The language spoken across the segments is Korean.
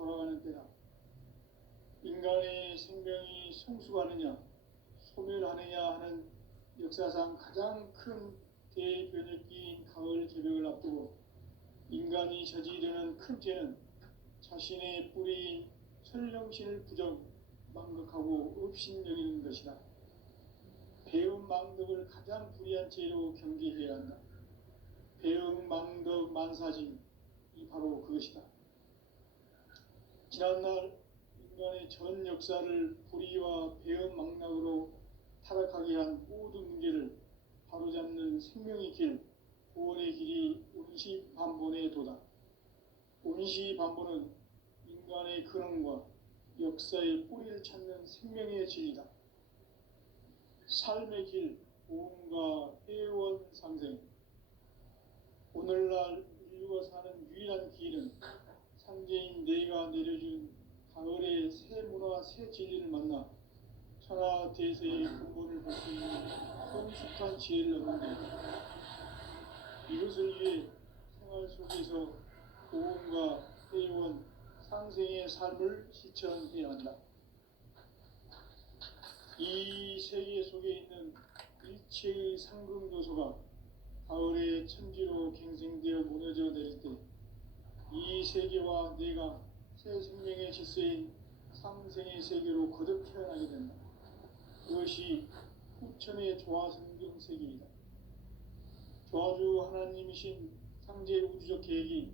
돌아가는 때다. 인간의 생명이 성숙하느냐 소멸하느냐 하는 역사상 가장 큰 대변혁기인 가을 개벽을 앞두고 인간이 저지르는 큰 죄는 자신의 뿌리인 설령신을 부정 망각하고 업신여기는 것이다. 배움 망덕을 가장 불의한 죄로 경계해야 한다. 배움 망덕 만사짐이 바로 그것이다. 지난날 인간의 전 역사를 불의와 배움 망락으로 타락하게 한 모든 문제를 바로잡는 생명의 길, 구원의 길이 운시반본의 도다. 운시반본은 인간의 근원과 역사의 뿌리를 찾는 생명의 진리다. 삶의 길, 보험과 회원 상생. 오늘날 인류가 사는 유일한 길은 상제인 내가 내려준 가을의 새 문화, 새 진리를 만나 천하 대세의 근본을 볼 수 있는 성숙한 지혜를 얻는 것. 이것을 위해 생활 속에서 보험과 회원, 상생의 삶을 실천해야 한다. 이 세계 속에 있는 일체의 상금 요소가 가을의 천지로 갱생되어 무너져 내릴 때 이 세계와 내가 새 생명의 질서인 상생의 세계로 거듭 태어나게 된다. 그것이 후천의 조화성경 세계이다. 조화주 하나님이신 상제 우주적 계획이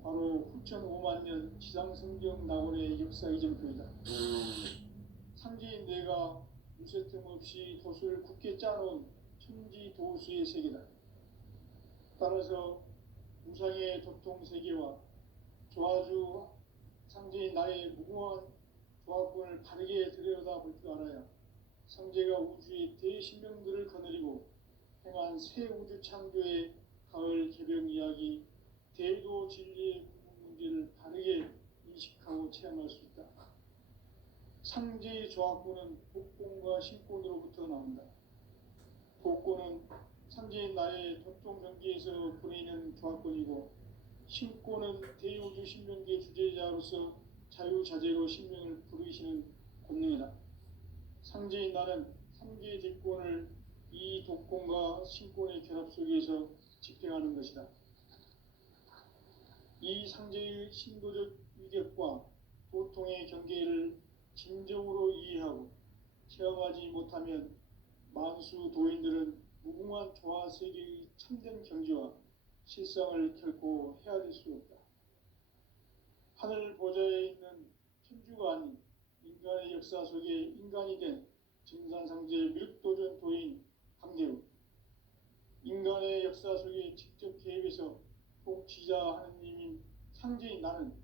바로 후천 5만 년 지상성경 낙원의 역사 이전표이다. 상제인 내가 무쇠틈 없이 도수를 굳게 짜놓은 천지 도수의 세계다. 따라서 무상의 도통 세계와 조화주 상제인 나의 무궁한 조합권을 바르게 들여다볼 줄 알아야 상제가 우주의 대신명들을 거느리고 행한 새 우주 창조의 가을 개벽 이야기, 대도 진리의 궁극 문제를 바르게 인식하고 체험할 수 있다. 상제의 조합권은 복권과 신권으로부터 나온다. 복권은 상제인 나의 도통 경계에서 보내는 조합권이고, 신권은 대우주 신명계 주제자로서 자유자재로 신명을 부르시는 권능이다. 상제인 나는 3개의 대권을 이 독권과 신권의 결합 속에서 집행하는 것이다. 이 상제의 신도적 위격과 도통의 경계를 진정으로 이해하고 체험하지 못하면 만수 도인들은 무궁한 조화세계의 참된 경지와 실상을 결코 헤아릴 수 없다. 하늘 보좌에 있는 천주가 아닌 인간의 역사 속에 인간이 된 증산상제 밀도전 도인 강대우, 인간의 역사 속에 직접 개입해서 통치자 하느님인 상제인 나는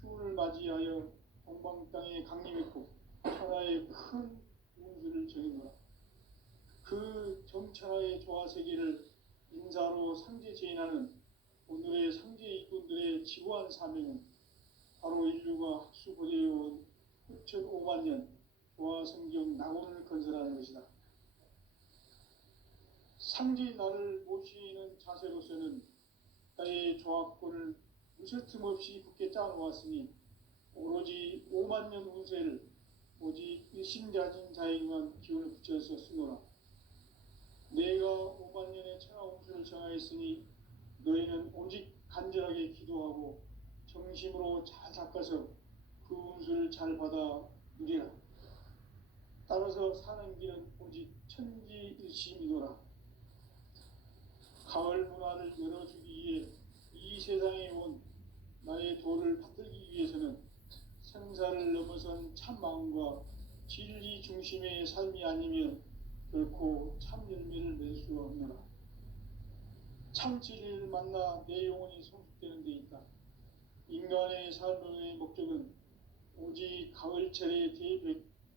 추운을 맞이하여 동방 땅에 강림했고 천하의 큰 운수를 정해놓아 그 정천하의 조화세계를 인사로 상제 제인하는 오늘의 상제 일꾼들의 지구한 사명은 바로 인류가 학수고대해온 후천 5만 년 조화성경 낙원을 건설하는 것이다. 상제인 나를 모시는 자세로서는 나의 조합권을 무쇠틈 없이 굳게 짜놓았으니 오로지 5만 년 운세를 오직 일심자진 자에게만 기운을 붙여서 쓰노라. 내가 5만 년의 천하 운수를 정하였으니 너희는 오직 간절하게 기도하고 정심으로 잘 닦아서 그 운수를 잘 받아 누리라. 따라서 사는 길은 오직 천지일심이노라. 가을 문화를 열어주기 위해 이 세상에 온 나의 도를 받들기 위해서는 생사를 넘어선 참 마음과 진리 중심의 삶이 아니면 결코 참 열매를 맺을 수가 없노라. 참 진리를 만나 내 영혼이 성숙되는 데 있다. 인간의 삶의 목적은 오직 가을철의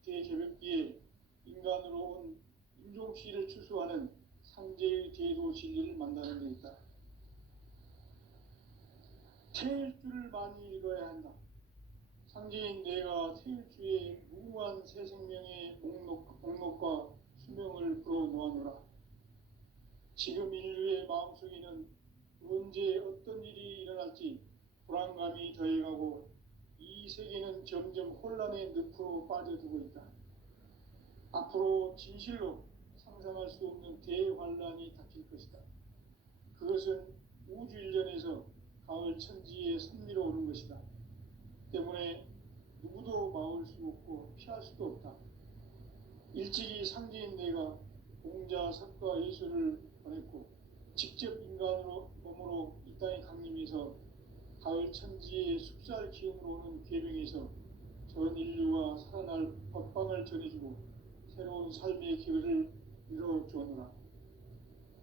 대개벽기에 인간으로 온 인종시를 추수하는 상제의 대도 진리를 만나는 데 있다. 태일주를 많이 읽어야 한다. 상제인 내가 태일주의 무궁한 새 생명의 목록과 수명을 불어놓아노라. 지금 인류의 마음속에는 언제 어떤 일이 일어날지 불안감이 더해가고 이 이 세계는 점점 혼란의 늪으로 빠져들고 있다. 앞으로 진실로 상상할 수 없는 대환란이 닥칠 것이다. 그것은 우주 일전에서 가을 천지의 섭리로 오는 것이다. 때문에 누구도 막을 수 없고 피할 수도 없다. 일찍이 상제인 내가 공자, 석가, 예수를 보냈고 직접 인간으로 몸으로 이 땅에 강림해서 가을 천지의 숲살 기운으로 오는 계명에서 전 인류와 살아날 법방을 전해주고 새로운 삶의 기회를 이뤄주었노라.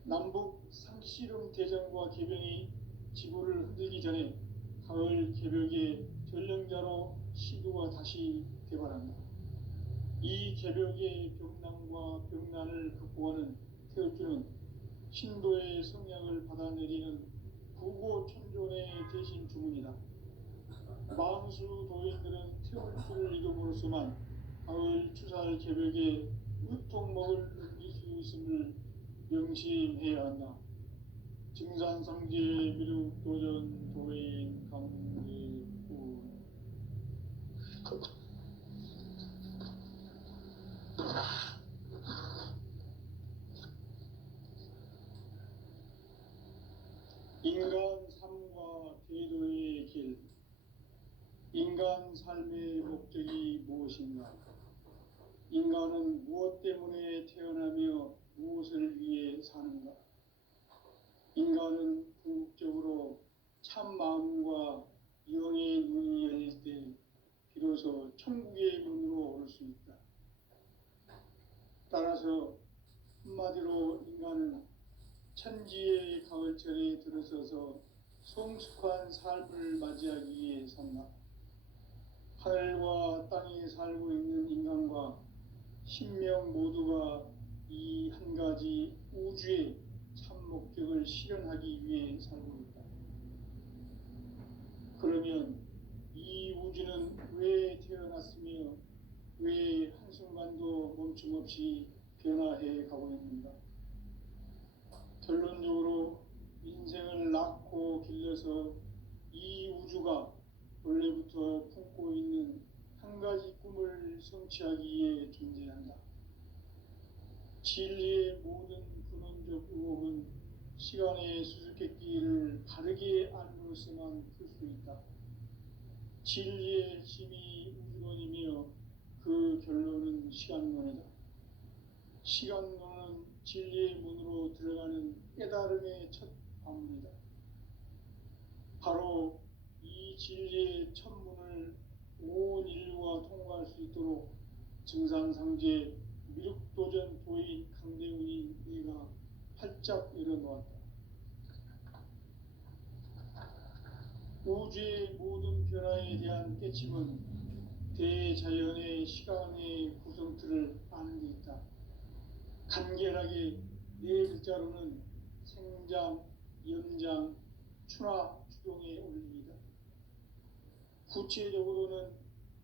남북 상씨름 대전과 계병이 지구를 흔들기 전에 가을 개벽의 전령자로 시도가 다시 개발한다. 이 개벽의 병난과 병난을 극복하는 태엽주는 신도의 성량을 받아내리는 부고천존의 대신 주문이다. 망수 도인들은 태엽주를 이름으로서만 가을 추살 개벽의 으통목을 느낄 수 있음을 명심해야 한다. 증산상제 미륵도전 도인 강례군. 인간 삶과 대도의 길. 인간 삶의 목적이 무엇인가? 인간은 무엇 때문에 태어나며 무엇을 위해 사는가? 인간은 궁극적으로 참 마음과 영의 눈이 열릴 때 비로소 천국의 문으로 올 수 있다. 따라서 한마디로 인간은 천지의 가을철에 들어서서 성숙한 삶을 맞이하기 위해 산다. 하늘과 땅에 살고 있는 인간과 신명 모두가 이 한 가지 우주의 참 목적을 실현하기 위해 살고 있다. 그러면 이 우주는 왜 태어났으며 왜 한순간도 멈춤 없이 변화해 가고 있는가? 결론적으로 인생을 낳고 길러서 이 우주가 원래부터 품고 있는 한 가지 꿈을 성취하기 위해 존재한다. 진리의 모든 근원적 의혹은 시간의 수수께끼를 바르게 알므로서만 풀 수 있다. 진리의 힘이 우주론이며 그 결론은 시간론이다. 시간론은 진리의 문으로 들어가는 깨달음의 첫 관문이다. 바로 이 진리의 첫 문을 온 인류가 통과할 수 있도록 증산상제 미륵도전 도인 강대훈이 내가 활짝 열어놓았다. 우주의 모든 변화에 대한 깨침은 대자연의 시간의 구성틀을 아는 데 있다. 간결하게 네 글자로는 생장, 연장, 추나 추동의 원리이다. 구체적으로는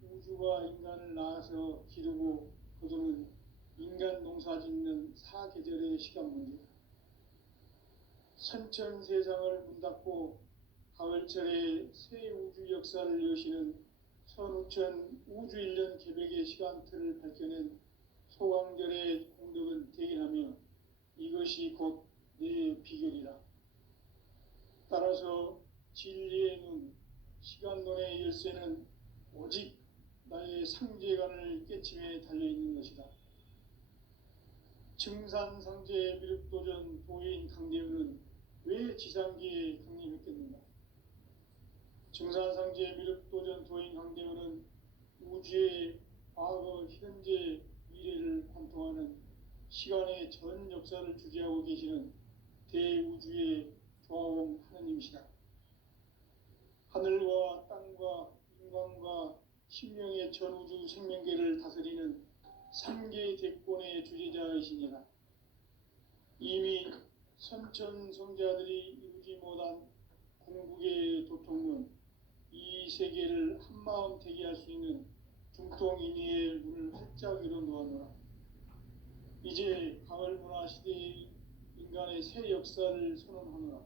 우주가 인간을 낳아서 기르고 거두는 인간 농사 짓는 사계절의 시간 문제다. 선천세상을 문닫고 가을철에 새 우주 역사를 여시는 선우천 우주일년 개벽의 시간틀을 밝혀낸 소강절의 공덕은 대견하며 이것이 곧 내 비결이라. 따라서 진리의 눈, 시간론의 열쇠는 오직 나의 상제관을 깨침에 달려있는 것이다. 증산상제 미륵도전 도인 강대훈은 왜 지상기에 강림했겠는가? 증산상제 미륵도전 도인 강대훈은 우주의 과거, 현재, 미래를 관통하는 시간의 전 역사를 주재하고 계시는 대우주의 조화봉 하느님이시다. 하늘과 땅과 인간과 신명의 전우주 생명계를 다스리는 3개 대권의 주재자이시니라. 이미 선천성자들이 이루지 못한 궁극의 도통문, 이 세계를 한마음 되게 할 수 있는 중통인의의 문을 활짝 열어놓았노라. 이제 가을 문화 시대의 인간의 새 역사를 선언하노라.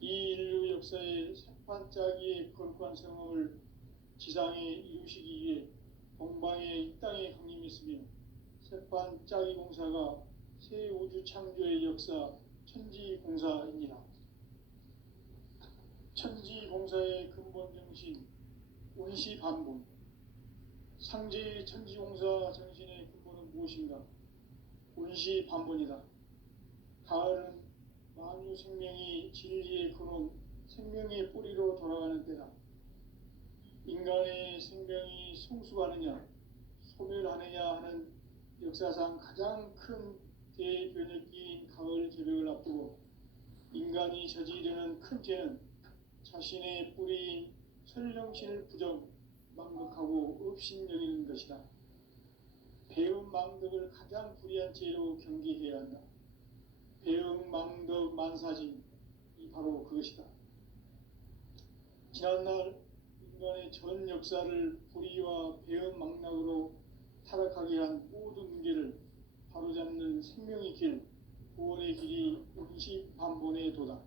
이 인류 역사의 새판짜기의 거룩한 성험을 지상에 이루시기 위해 동방의 이 땅에 강림했으며 새판 짜기 공사가 새 우주 창조의 역사 천지공사이니라. 천지공사의 근본 정신 운시반본. 상제의 천지공사 정신의 근본은 무엇인가? 운시반본이다. 가을은 만유 생명이 진리의 근원, 생명의 뿌리로 돌아가는 때다. 인간의 생명이 성숙하느냐, 소멸하느냐 하는 역사상 가장 큰 대변혁기인 가을 개벽을 앞두고 인간이 저지르는 큰 죄는 자신의 뿌리인 설령신을 부정, 망덕하고 업신여기는 것이다. 배음 망덕을 가장 불의한 죄로 경계해야 한다. 배음 망덕 만사진, 이 바로 그것이다. 지난날 인간의 전 역사를 불의와 배음 망락으로 타락하게 한 모든 문제를 바로잡는 생명의 길, 구원의 길이 운시반본의 도다.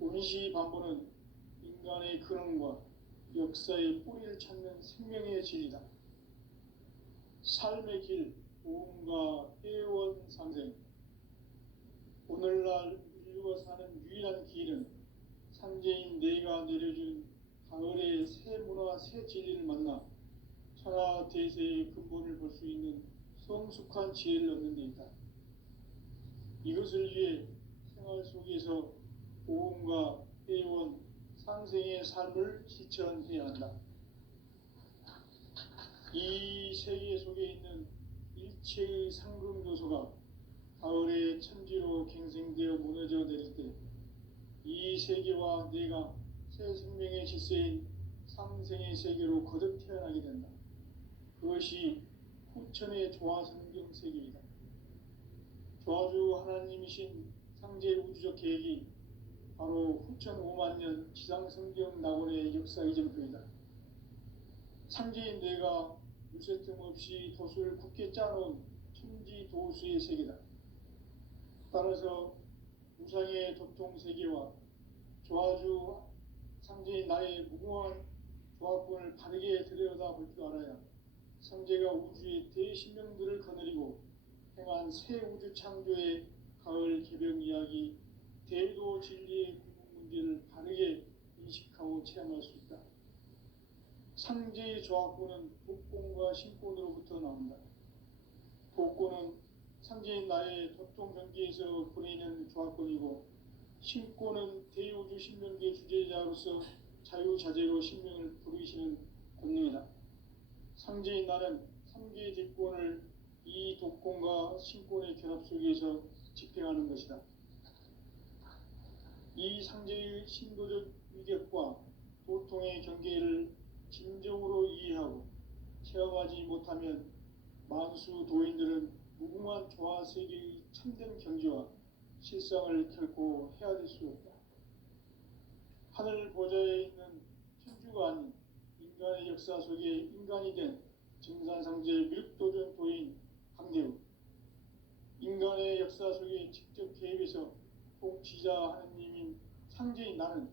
운시반본은 인간의 근원과 역사의 뿌리를 찾는 생명의 진리다. 삶의 길, 보험과 회원 상생. 오늘날 인류가 사는 유일한 길은 상제인 내가 내려준 가을의 새 문화, 새 진리를 만나 천하 대세의 근본을 볼 수 있는 성숙한 지혜를 얻는 데 있다. 이것을 위해 생활 속에서 보험과 회원, 상생의 삶을 실천해야 한다. 이 세계 속에 있는 일체의 상금 요소가 가을의 천지로 갱생되어 무너져 내릴 때 이 세계와 내가 새 생명의 질서인 상생의 세계로 거듭 태어나게 된다. 그것이 후천의 조화성경 세계이다. 조화주 하나님이신 상제 우주적 계획이 바로 후천 5만년 지상성경 낙원의 역사 이전표이다. 상제인 내가 유세 틈 없이 도수를 굳게 짜놓은 천지 도수의 세계다. 따라서 우상의 도통세계와 조화주 상제인 나의 무궁한 조합권을 바르게 들여다볼 줄 알아야 상제가 우주의 대신명들을 거느리고 행한 새 우주 창조의 가을 개벽 이야기, 대도 진리의 궁극 문제를 바르게 인식하고 체험할 수 있다. 상제의 조합권은 복권과 신권으로부터 나온다. 복권은 상제인 나의 도통 경계에서 보내는 조합권이고, 신권은 대우주 신명계 주제자로서 자유자재로 신명을 부르시는 권능이다. 상제인 나는 3개의 직권을 이 독권과 신권의 결합 속에서 집행하는 것이다. 이 상제의 신도적 위격과 도통의 경계를 진정으로 이해하고 체험하지 못하면 만수 도인들은 무궁한 조화세계의 참된 경지와 실상을 결코 헤아릴 수 없다. 하늘 보좌에 있는 천주가 아닌 인간의 역사 속에 인간이 된 증산상제 밀도전 도인 강대우, 인간의 역사 속에 직접 개입해서 통치자 하느님인 상제인 나는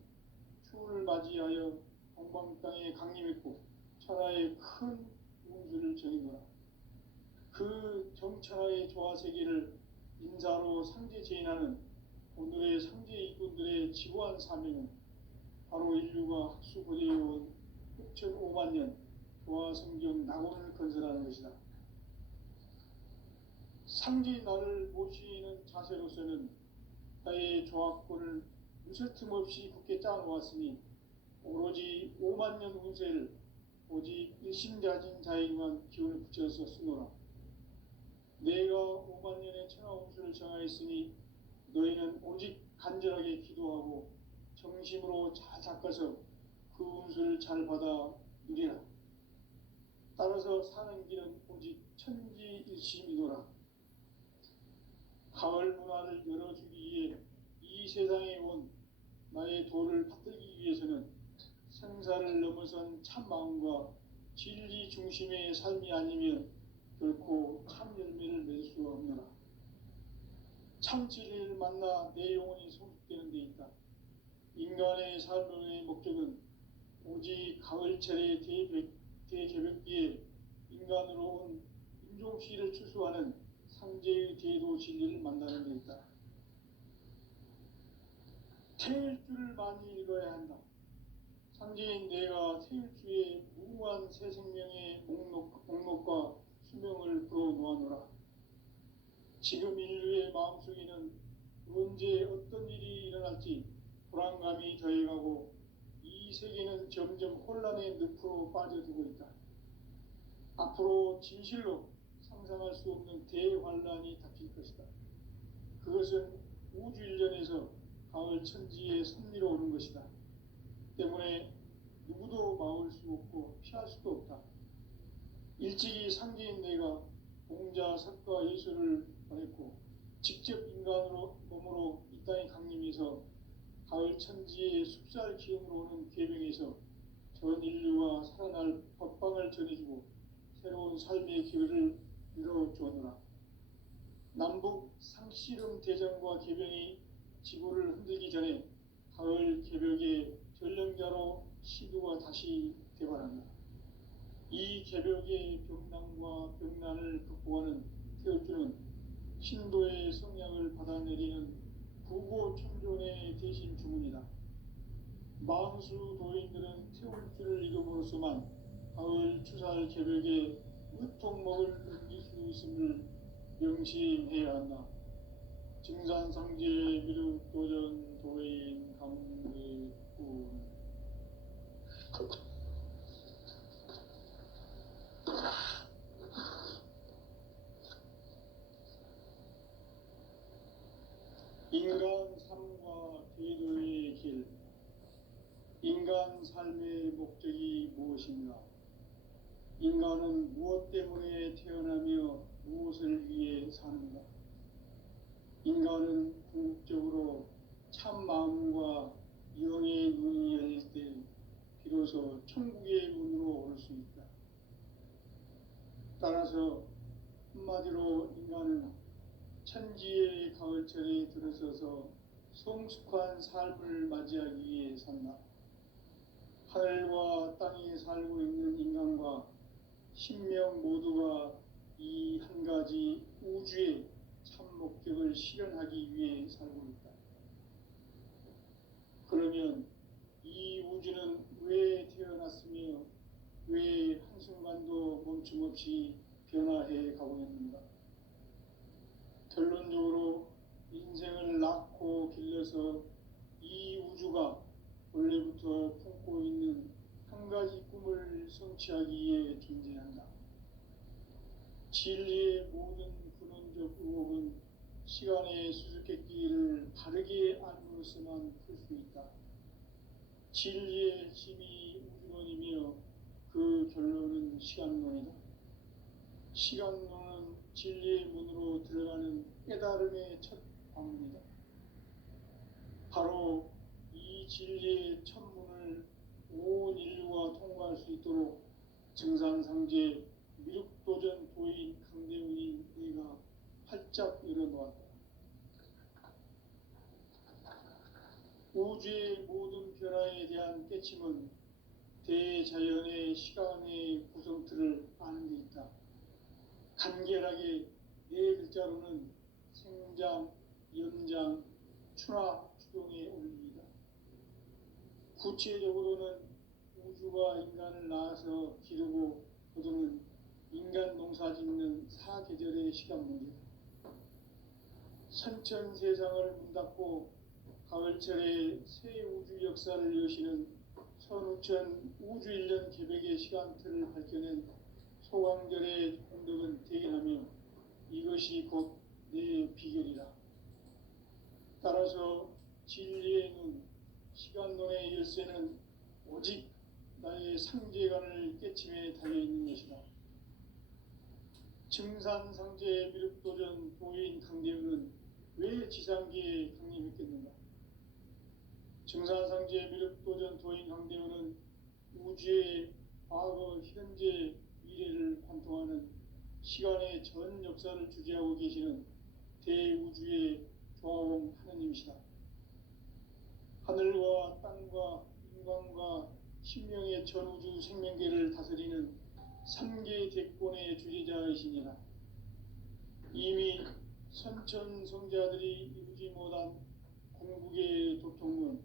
추운을 맞이하여 동방 땅에 강림했고 천하의 큰 운수를 정인노라. 그 정천하의 조화세계를 인사로 상제 제인하는 오늘의 상제 이군들의 지고한 사명은 바로 인류가 학수고대해온 6,500년 조화성경 낙원을 건설하는 것이다. 상제인 나를 모시는 자세로서는 나의 조합권을 무쇠틈 없이 굳게 짜놓았으니 오로지 5만년 운세를 오직 일심가진 자에게만 기운을 붙여서 쓰노라. 내가 5만년의 천하 운수를 정하였으니 너희는 오직 간절하게 기도하고 정심으로 잘 닦아서 그 운수를 잘 받아 누리라. 따라서 사는 길은 오직 천지일심이노라. 가을 문화를 열어주기 위해 이 세상에 온 나의 도를 받들기 위해서는 생사를 넘어선 참 마음과 진리 중심의 삶이 아니면 결코 참 열매를 맺을 수 없노라. 참 진리를 만나 내 영혼이 성숙되는 데 있다. 인간의 삶의 목적은 오직 가을철의 대개벽기에 인간으로 온 임종시를 추수하는 상제의 대도 진리를 만나는 데 있다. 태일주를 많이 읽어야 한다. 상제인 내가 태일주의 무궁한 새 생명의 목록과 수명을 풀어놓아노라. 지금 인류의 마음속에는 언제 어떤 일이 일어날지 불안감이 더해가고 이 세계는 점점 혼란의 늪으로 빠져들고 있다. 앞으로 진실로 상상할 수 없는 대환란이 닥칠 것이다. 그것은 우주 일련에서 가을 천지의 섭리로 오는 것이다. 때문에 누구도 막을 수 없고 피할 수도 없다. 일찍이 상제인 내가 공자, 석가, 예수를 보냈고 직접 인간으로 몸으로 이 땅에 강림해서 가을 천지의 숲살 기운으로 오는 계명에서 전 인류가 살아날 법방을 전해주고 새로운 삶의 기회를 이뤄주었노라. 남북 상씨름 대전과 개병이 지구를 흔들기 전에 가을 개벽의 전령자로 시두가 다시 되발한다. 이 개벽의 병난과 병난을 극복하는 태울주는 신도의 성량을 받아내리는 부고청존의 대신 주문이다. 망수 도인들은 태울주를 읽음으로써만 가을 추살 개벽의 의통목을 넘길 수 있음을 명심해야 한다. 증산상제 미륵도전 도인 강대군 인간 삶과 대도의 길. 인간 삶의 목적이 무엇인가? 인간은 무엇 때문에 태어나며 무엇을 위해 사는가? 인간은 궁극적으로 참 마음과 영의 눈이 열릴 때 비로소 천국의 문으로 올 수 있다. 따라서 한마디로 인간은 천지의 가을철에 들어서서 성숙한 삶을 맞이하기 위해 산다. 하늘과 땅에 살고 있는 인간과 신명 모두가 이 한 가지 우주의 참 목적을 실현하기 위해 살고 있다. 그러면 이 우주는 왜 태어났으며 왜 한순간도 멈춤없이 변화해 가고 있는가? 결론적으로 인생을 낳고 길러서 이 우주가 원래부터 품고 있는 한 가지 꿈을 성취하기 위해 존재한다. 진리의 모든 근원적 의혹은 시간의 수수께끼를 바르게 알므로서만 풀 수 있다. 진리의 핵심이 우주론이며 그 결론은 시간론이다. 시간론은 진리의 문으로 들어가는 깨달음의 첫 방문이다. 바로 이 진리의 첫 문을 온 인류가 통과할 수 있도록 증산상제 미륵도전 도인 강대훈인 네가 활짝 열어놓았다. 우주의 모든 변화에 대한 깨침은 대자연의 시간의 구성틀을 아는 데 있다. 간결하게 네 글자로는 생장, 연장, 추나 추동의 원리이다. 구체적으로는 우주가 인간을 낳아서 기르고 거두는 인간 농사 짓는 사계절의 시간 문제다. 선천 세상을 문닫고 가을철에 새 우주 역사를 여시는 선우천 우주일년 개벽의 시간틀을 밝혀낸 소강절의 공덕은 대견하며 이것이 곧 내 비결이다. 따라서 진리의 눈, 시간론의 열쇠는 오직 나의 상제관을 깨침에 달려있는 것이다. 증산상제 미륵도전 도인 강대훈은 왜 지상계에 강림했겠는가? 증산상제 미륵도전 도인 강대훈은 우주의 과거, 현재, 미래를 관통하는 시간의 전 역사를 주재하고 계시는 대우주의 조화봉 하느님이시다. 하늘과 땅과 인간과 신명의 전우주 생명계를 다스리는 3개 대권의 주제자이시니라. 이미 선천성자들이 이루지 못한 공국의 도통은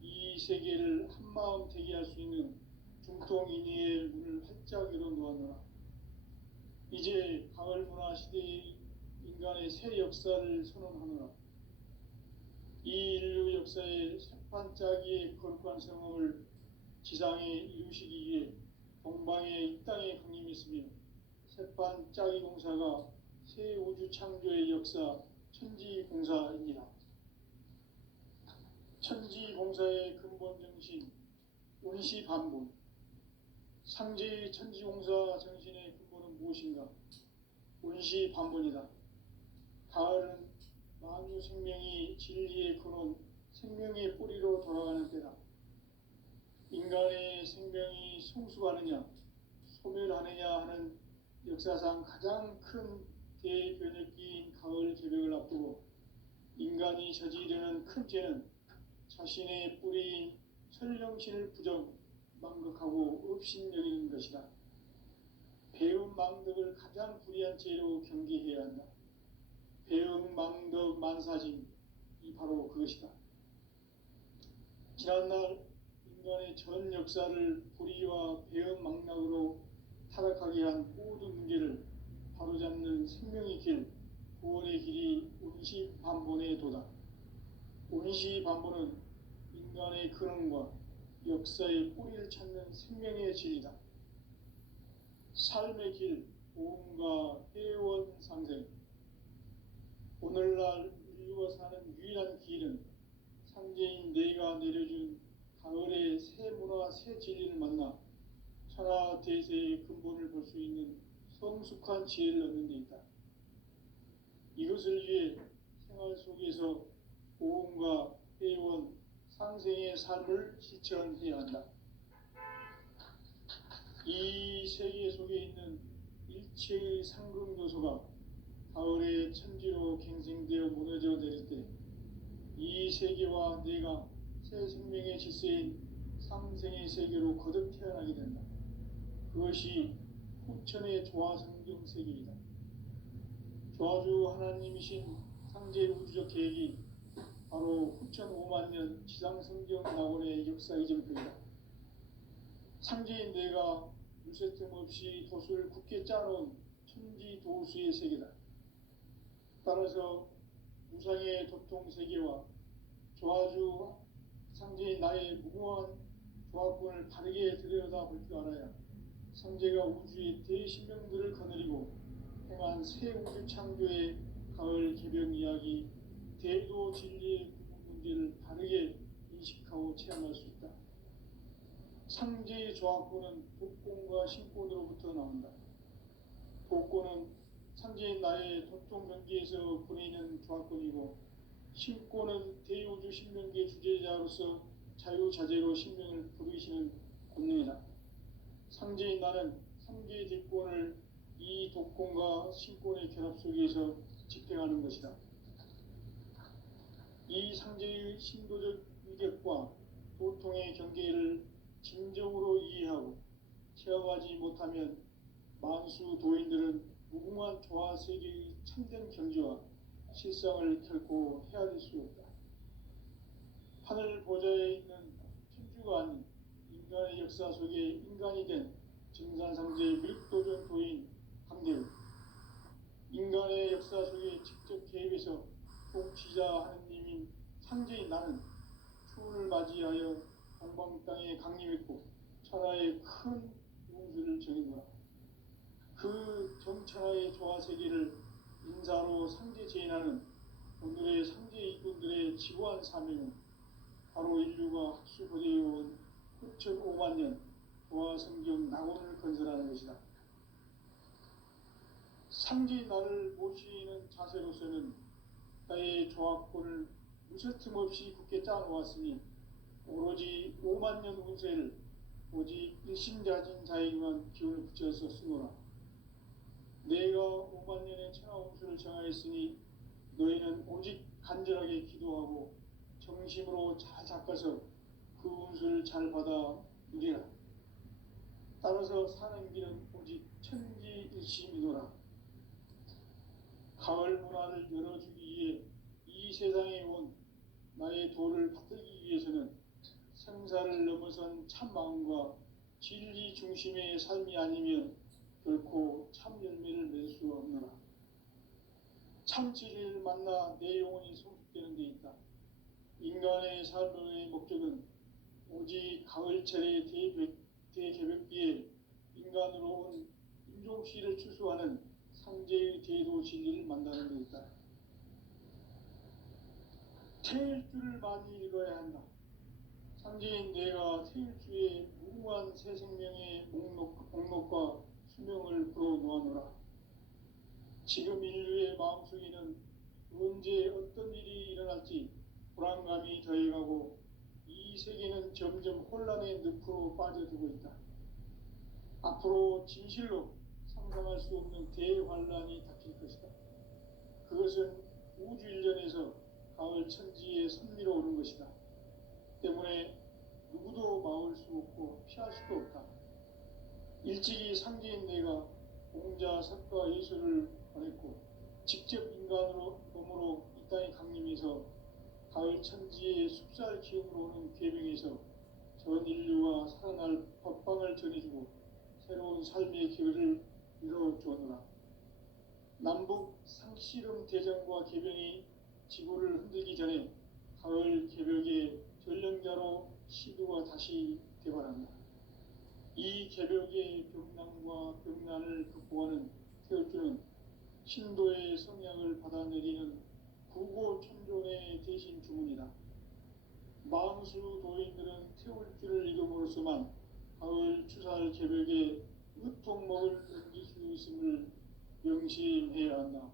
이 세계를 한마음 되게 할 수 있는 중통인의의 문을 활짝 열어놓았노라. 이제 가을 문화 시대의 인간의 새 역사를 선언하노라. 이 인류 역사의 새판짜기의 거룩한 성험을 지상에 이루시기 위해 동방의 이 땅에 강림했으며 새판짜기 공사가 새 우주 창조의 역사 천지공사입니다. 천지공사의 근본 정신 운시반본. 상제의 천지공사 정신의 근본은 무엇인가? 운시반본이다. 가을은 만유 생명이 진리의 근원, 생명의 뿌리로 돌아가는 때다. 인간의 생명이 성숙하느냐, 소멸하느냐 하는 역사상 가장 큰 대변혁기인 가을 개벽을 앞두고 인간이 저지르는 큰 죄는 자신의 뿌리인 설령신을 망각하고 업신여기는 것이다. 배은 망덕을 가장 불의한 죄로 경계해야 한다. 배은 망덕 만사짐이 바로 그것이다. 지난날 인간의 전 역사를 불의와 배은 망락으로 타락하게 한 모든 문제를 바로잡는 생명의 길, 구원의 길이 운시반본의 도다. 운시반본은 인간의 근원과 역사의 뿌리를 찾는 생명의 진리다. 삶의 길, 보험과 회원 상생. 오늘날 인류가 사는 유일한 길은 상제인 내가 내려준 가을의 새 문화, 새 진리를 만나 천하 대세의 근본을 볼 수 있는 성숙한 지혜를 얻는 데 있다. 이것을 위해 생활 속에서 보험과 회원, 상생의 삶을 실천해야 한다. 이 세계 속에 있는 일체의 상금 요소가 가을의 천지로 갱생되어 무너져 내릴 때 이 세계와 내가 새 생명의 질서인 상생의 세계로 거듭 태어나게 된다. 그것이 후천의 조화성경 세계이다. 조화주 하나님이신 상제 우주적 계획이 바로 후천 5만 년 지상성경 낙원의 역사 이정표이다. 상제인 내가 물새틈 없이 도수를 굳게 짜놓은 천지도수의 세계다. 따라서 무상의 도통세계와 조화주 상제인 나의 무궁한 조합권을 바르게 들여다볼 줄 알아야 상제가 우주의 대신명들을 거느리고 행한 새 우주 창조의 가을 개벽 이야기, 대도 진리의 문제를 바르게 인식하고 체험할 수 있다. 상제의 조합권은 독권과 신권으로부터 나온다. 독권은 상제인 나의 도통 경계에서 보내는 조합권이고, 신권은 대우주 신명계 주제자로서 자유자재로 신명을 부르시는 권능이다. 상제인 나는 3개의 대권을 이 독권과 신권의 결합 속에서 집행하는 것이다. 이 상제의 신도적 위격과 도통의 경계를 진정으로 이해하고 체험하지 못하면 만수 도인들은 무궁한 조화 세계의 참된 경지와 실상을 결코 헤아릴 수 없다. 하늘 보좌에 있는 천주가 아닌 인간의 역사 속에 인간이 된 증산상제의 밀도전 도인 강대우, 인간의 역사 속에 직접 개입해서 통치자 하느님인 상제인 나는 추운을 맞이하여 동방 땅에 강림했고 천하의 큰 운수를 정해노라. 그 정천하의 조화세계를 인사로 상제 제인하는 오늘의 상제 이꾼들의 지구한 사명은 바로 인류가 학수고대해온 후천 5만 년 조화성경 낙원을 건설하는 것이다. 상제인 나를 모시는 자세로서는 나의 조합권을 무쇠틈 없이 굳게 짜놓았으니 오로지 5만 년 운세를 오직 일심자진 자에게만 기운을 붙여서 쓰노라. 내가 5만 년의 천하 운수를 정하였으니 너희는 오직 간절하게 기도하고 정심으로 잘 닦아서 그 운수를 잘 받아 누리라. 따라서 사는 길은 오직 천지일심이노라. 가을 문화를 열어주기 위해 이 세상에 온 나의 도를 받들기 위해서는 생사를 넘어선 참 마음과 진리 중심의 삶이 아니면 결코 참 열매를 맺을 수 없노라. 참 진리를 만나 내 영혼이 성숙되는 데 있다. 인간의 삶의 목적은 오직 가을철의 대개벽기에 인간으로 온 인종시를 추수하는 상제의 대도 진리를 만나는 데 있다. 태일주를 많이 읽어야 한다. 상제인 내가 태일주의 무궁한 새 생명의 목록과 수명을 풀어놓아노라. 지금 인류의 마음속에는 언제 어떤 일이 일어날지 불안감이 더해가고 이 세계는 점점 혼란의 늪으로 빠져들고 있다. 앞으로 진실로 상상할 수 없는 대환란이 닥칠 것이다. 그것은 우주 일련에서 가을 천지의 섭리로 오는 것이다. 때문에 누구도 막을 수 없고 피할 수도 없다. 일찍이 상제인 내가 공자, 석가, 예수를 보냈고 직접 인간으로 몸으로 이 땅에 강림해서 가을 천지의 숲살 기운으로 오는 계명에서 전 인류와 살아날 법방을 전해주고 새로운 삶의 기회를 이뤄주었노라. 남북 상씨름 대전과 개병이 지구를 흔들기 전에 가을 개벽의 전령자로 시도가 다시 되발한다. 이 개벽의 병난과 병난을 극복하는 태울주는 신도의 성향을 받아내리는 구고천존의 대신 주문이다. 망수 도인들은 태울주를 이름으로서만 가을 추살 개벽에 으통목을 넘길 수 있음을 명심해야 한다.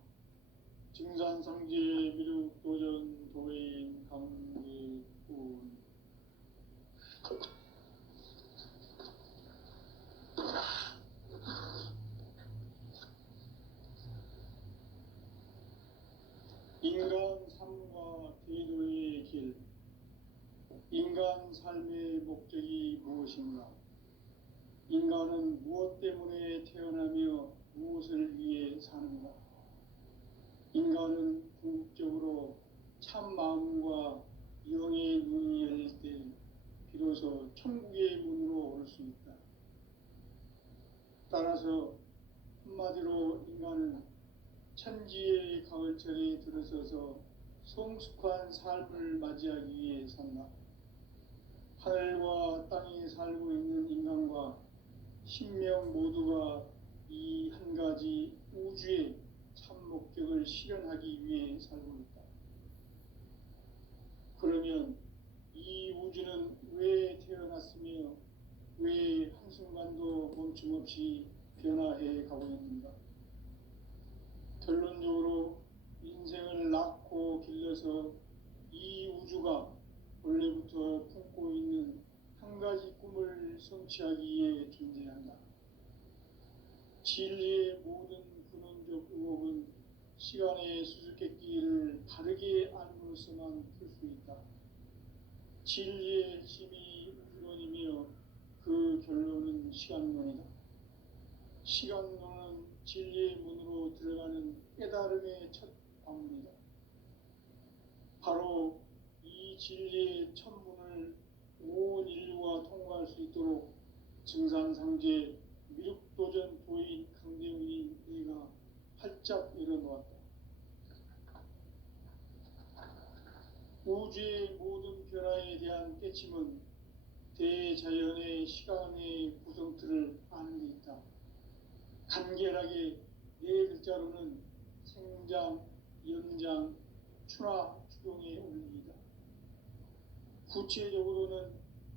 증산상제 미륵도전 도인 강제군. 인간 삶과 대도의 길. 인간 삶의 목적이 무엇인가? 인간은 무엇 때문에 태어나며 무엇을 위해 사는가? 인간은 궁극적으로 참 마음과 영의 눈이 열릴 때 비로소 천국의 문으로 올 수 있다. 따라서 한마디로 인간은 천지의 가을철에 들어서서 성숙한 삶을 맞이하기 위해 산다. 하늘과 땅에 살고 있는 인간과 신명 모두가 이 한 가지 우주의 참 목적을 실현하기 위해 살고 있다. 그러면 이 우주는 왜 태어났으며 왜 한순간도 멈춤없이 변화해 가고 있는가? 결론적으로 인생을 낳고 길러서 이 우주가 원래부터 품고 있는 한 가지 꿈을 성취하기 위해 존재한다. 진리의 모든 근원적 의혹은 시간의 수수께끼를 바르게 알므로서만 풀 수 있다. 진리의 핵심이 우주론이며 그 결론은 시간론이다. 시간론은 진리의 문으로 들어가는 깨달음의 첫 방문이다. 바로 이 진리의 첫 문을 온 인류가 통과할 수 있도록 증산상제 미륵도전 도인 강대훈이 네가 활짝 열어놓았다. 우주의 모든 변화에 대한 깨침은 대자연의 시간의 구성틀을 아는 데 있다. 간결하게 네 글자로는 생장, 연장, 추나 추동의 원리이다. 구체적으로는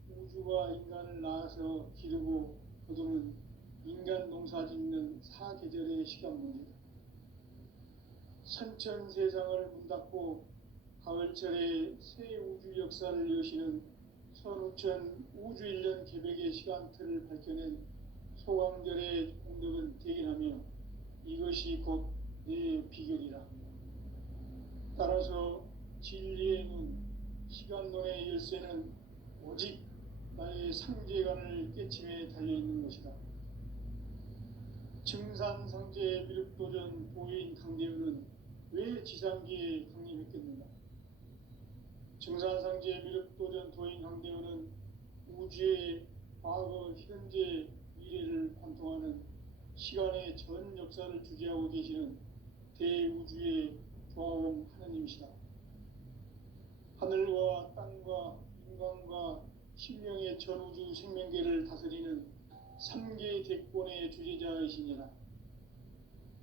우주가 인간을 낳아서 기르고 거두는 인간 농사 짓는 사계절의 시간 문제다. 선천 세상을 문 닫고 가을철에 새 우주 역사를 여시는 선우천 우주일년 개벽의 시간틀을 밝혀낸 소강절의 공덕은 대견하며 이것이 곧 내 비결이라. 따라서 진리의 눈, 시간론의 열쇠는 오직 나의 상제관을 깨침에 달려있는 것이다. 증산상제 미륵도전 도인 강대우는 왜 지상기에 강림했겠는가? 증산상제 미륵도전 도인 강대우는 우주의 과거, 현재, 미래를 관통하는 시간의 전 역사를 주재하고 계시는 대우주의 조화원 하느님이시다. 하늘과 땅과 인간과 신명의 전우주 생명계를 다스리는 3개 대권의 주재자이시니라.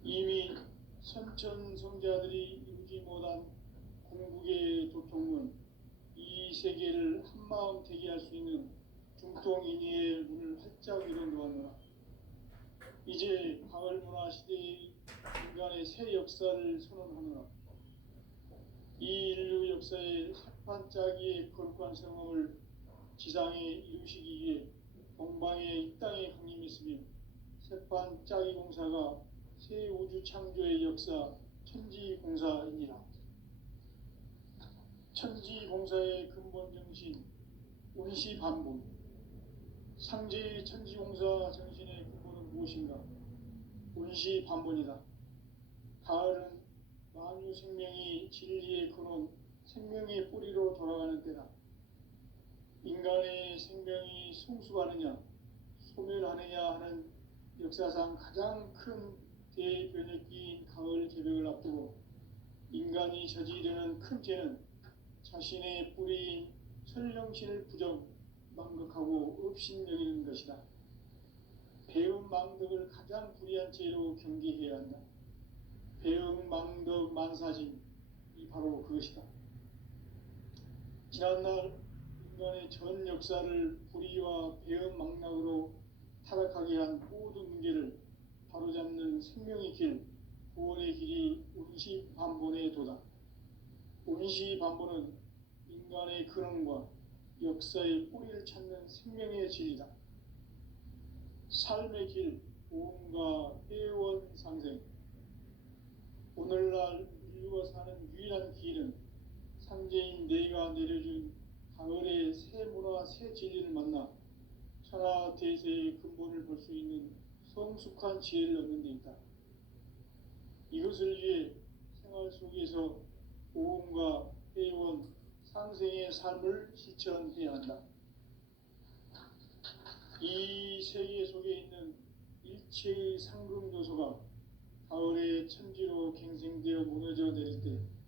이미 선천성자들이 이루지 못한 궁극의 도통문, 이 세계를 한마음 되게 할 수 있는 중통인의의 문을 활짝 열어놓았노라. 이제 가을 문화 시대의 인간의 새 역사를 선언하노라. 이 인류 역사의 새판짜기의 거룩한 성험을 지상에 이루시기 위해 동방의 이 땅에 강림했으며 새판짜기 공사가 새 우주 창조의 역사 천지공사이니라. 천지공사의 근본 정신 운시반복. 상제의 천지공사 정신의 근본은 무엇인가? 운시반복이다. 가을은 만유 생명이 진리의 근원, 생명의 뿌리로 돌아가는 때다. 인간의 생명이 성숙하느냐, 소멸하느냐 하는 역사상 가장 큰 대변혁기인 가을 개벽을 앞두고 인간이 저지르는 큰 죄는 자신의 뿌리인 설령신을 망각하고 업신여기는 것이다. 배은망덕을 가장 불의한 죄로 경계해야 한다. 배은망덕 만사짐이 바로 그것이다. 지난날 인간의 전 역사를 불의와 배은망락으로 타락하게 한 모든 문제를 바로잡는 생명의 길, 구원의 길이 운시반본의 도다. 운시반본은 인간의 근원과 역사의 뿌리를 찾는 생명의 진리다. 삶의 길, 보험과 회원 상생. 오늘날 인류가 사는 유일한 길은 상제인 내가 내려준 가을의 새 문화, 새 진리를 만나 천하 대세의 근본을 볼 수 있는 성숙한 지혜를 얻는 데 있다. 이것을 위해 생활 속에서 보험과 회원, 상생의 삶을 실천해야 한다. 이 세계 속에 있는 일체의 상금 요소가 가을의 천지로 갱생되어 무너져 내릴 때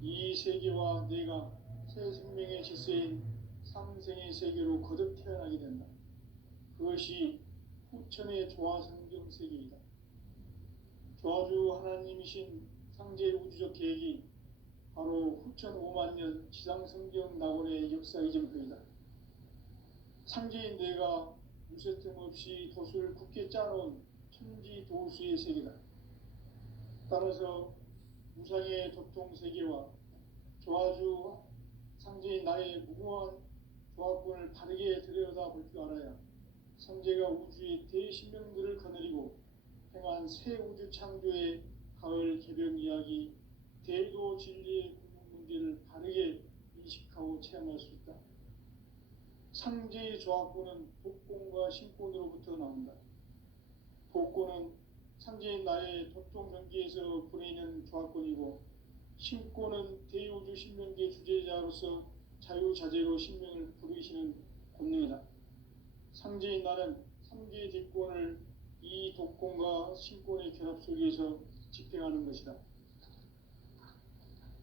이 세계와 내가 새 생명의 질서인 상생의 세계로 거듭 태어나게 된다. 그것이 후천의 조화성경 세계이다. 조화주 하나님이신 상제 우주적 계획이 바로 후천 5만 년 지상성경 낙원의 역사 이전표이다. 상제인 내가 유세틈 없이 도수를 굳게 짜놓은 천지 도수의 세계다. 따라서 무상의 도통 세계와 조화주 상제인 나의 무궁한 조화권을 바르게 들여다볼 줄 알아야 상제가 우주의 대신명들을 거느리고 행한 새 우주 창조의 가을 개벽 이야기, 대도 진리의 궁극 문제를 바르게 인식하고 체험할 수 있다. 상제의 조화권은 복권과 신권으로부터 나온다. 복권은 상제인 나의 도통 경계에서 보내는 조화권이고, 신권은 대우주 신명계 주제자로서 자유자재로 신명을 부르시는 권능이다. 상제인 나는 3개 대권을 이 독권과 신권의 결합 속에서 집행하는 것이다.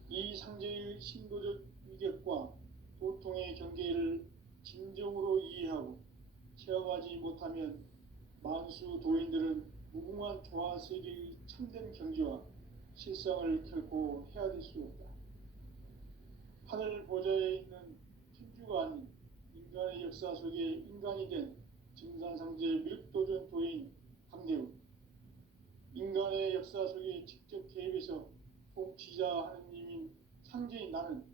이 상제의 신도적 위격과 도통의 경계를 진정으로 이해하고 체험하지 못하면 만수 도인들은 무궁한 조화세계의 참된 경지와 실상을 결코 헤아릴 수 없다. 하늘 보좌에 있는 천주가 아닌 인간의 역사 속에 인간이 된 증산상제 미륵도전 도인 강대우, 인간의 역사 속에 직접 개입해서 통치자 하느님인 상제인 나는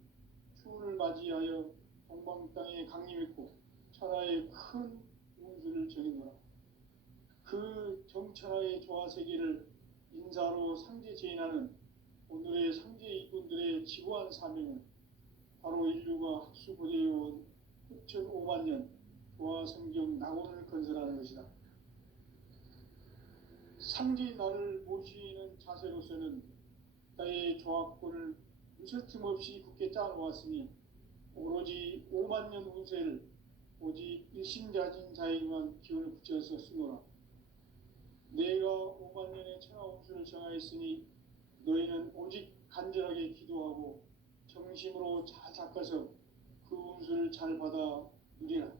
추운을 맞이하여 동방 땅에 강림했고 천하의 큰 운수를 정해노라. 그 정천하의 조화세계를 인사로 상제 제인하는 오늘의 상제 이꾼들의 지고한 사명은 바로 인류가 학수고대해온 후천 5만 년 도화 성경 낙원을 건설하는 것이다. 상지 나를 모시는 자세로서는 나의 조합권을 무슨 틈없이 굳게 짜놓았으니 오로지 5만 년 운세를 오직 일심자진 자에게만 기운을 붙여서 쓰노라. 내가 5만 년의 천하 운수를 정하였으니 너희는 오직 간절하게 기도하고 정심으로 잘 닦아서 그 운수를 잘 받아 누리라.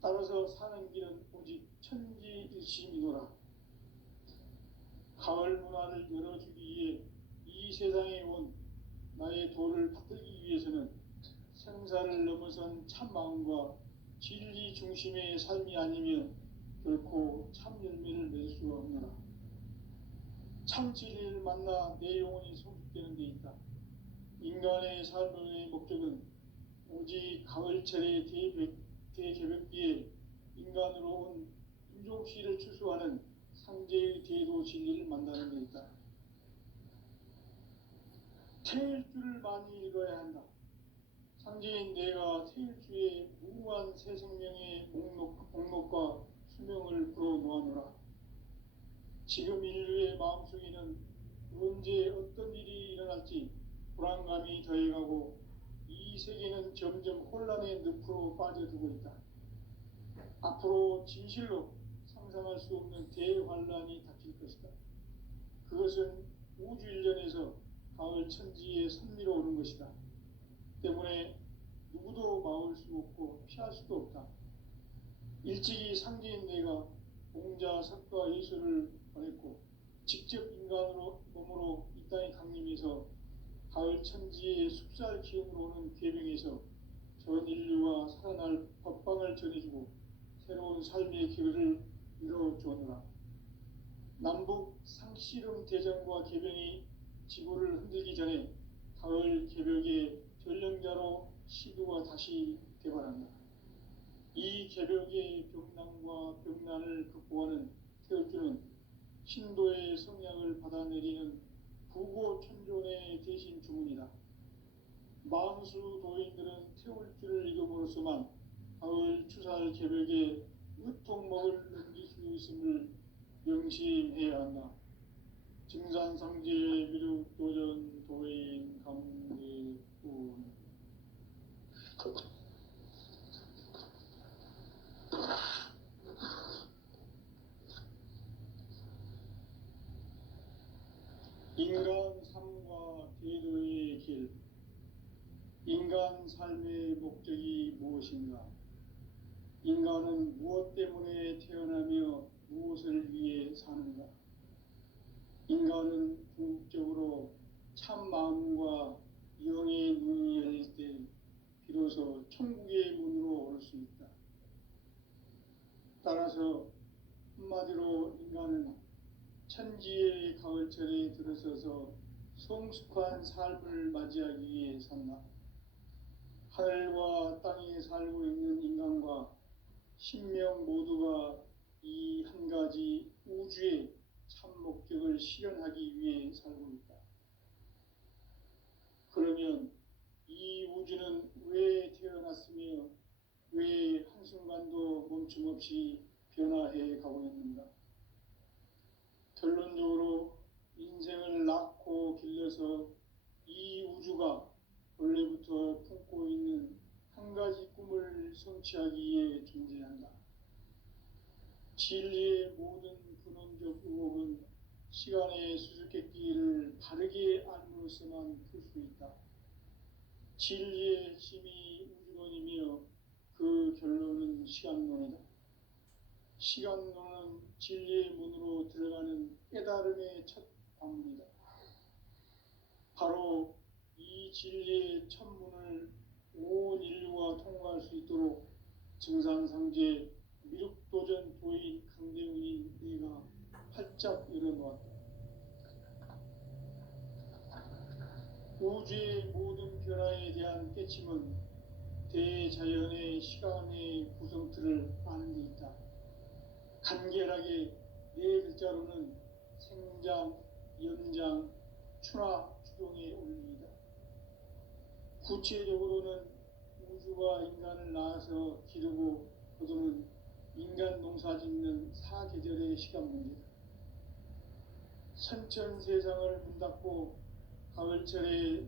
따라서 사는 길은 오직 천지일심이노라. 가을 문화를 열어주기 위해 이 세상에 온 나의 도를 받들기 위해서는 생사를 넘어선 참 마음과 진리 중심의 삶이 아니면 결코 참 열매를 맺을 수가 없노라. 참 진리를 만나 내 영혼이 성숙되는 데 있다. 인간의 삶의 목적은 오직 가을철의 대개벽기에 인간으로 온 인종씨를 추수하는 상제의 대도 진리를 만나는 데 있다. 태일주를 많이 읽어야 한다. 상제인 내가 태일주의 무한 새 생명의 목록과 수명을 불어놓아노라. 지금 인류의 마음속에는 언제 어떤 일이 일어날지 불안감이 더해가고 이 세계는 점점 혼란의 늪으로 빠져들고 있다. 앞으로 진실로 상상할 수 없는 대환란이 닥칠 것이다. 그것은 우주 일련에서 가을 천지의 선미로 오는 것이다. 때문에 누구도 막을 수 없고 피할 수도 없다. 일찍이 상제인 내가 공자, 석가, 예수를 보냈고 직접 인간으로 몸으로 이 땅에 강림해서 가을 천지의 숲살 기운으로 오는 계명에서 전 인류가 살아날 법방을 전해주고 새로운 삶의 길을 이뤄주었노라. 남북 상씨름 대전과 개병이 지구를 흔들기 전에 가을 개벽의 전령자로 시도가 다시 개발한다. 이 개벽의 병난과 병난을 극복하는 태울주는 신도의 성향을 받아내리는 부고천존의 대신 주문이다. 만수 도인들은 태울주를 읽음으로써만 가을 추살 개벽에 으통목을 넘길 수 있음을 명심해야 한다. 증산상제 미륵도전 도인 감리군. 인간 삶과 대도의 길. 인간 삶의 목적이 무엇인가? 인간은 무엇 때문에 태어나며 무엇을 위해 사는가? 인간은 궁극적으로 참 마음과 영의 문이 열릴 때 비로소 천국의 문으로 올 수 있다. 따라서 한마디로 인간은 천지의 가을철에 들어서서 성숙한 삶을 맞이하기 위해 산다. 하늘과 땅에 살고 있는 인간과 신명 모두가 이 한 가지 우주의 참 목적을 실현하기 위해 살고 있다. 그러면 이 우주는 왜 태어났으며 왜 한순간도 멈춤없이 변화해 가고 있는가? 결론적으로 인생을 낳고 길러서 이 우주가 원래부터 품고 있는 한 가지 꿈을 성취하기 위해 존재한다. 진리의 모든 근원적 의혹은 시간의 수수께끼를 바르게 알므로써만 풀 수 있다. 진리의 핵심이 우주론이며 그 결론은 시간론이다. 시간론은 진리의 문으로 들어가는 깨달음의 첫 관문이다. 바로 이 진리의 첫 문을 온 인류가 통과할 수 있도록 증산상제 미륵도전 도인 강대훈이 내가 활짝 열어놓았다. 우주의 모든 변화에 대한 깨침은 대자연의 시간의 구성틀을 아는 데 있다. 간결하게 네 글자로는 생장, 연장, 추나 추동의 원리이다. 구체적으로는 우주가 인간을 낳아서 기르고 거두는 인간 농사 짓는 사계절의 시간 문제다. 선천 세상을 문 닫고 가을철에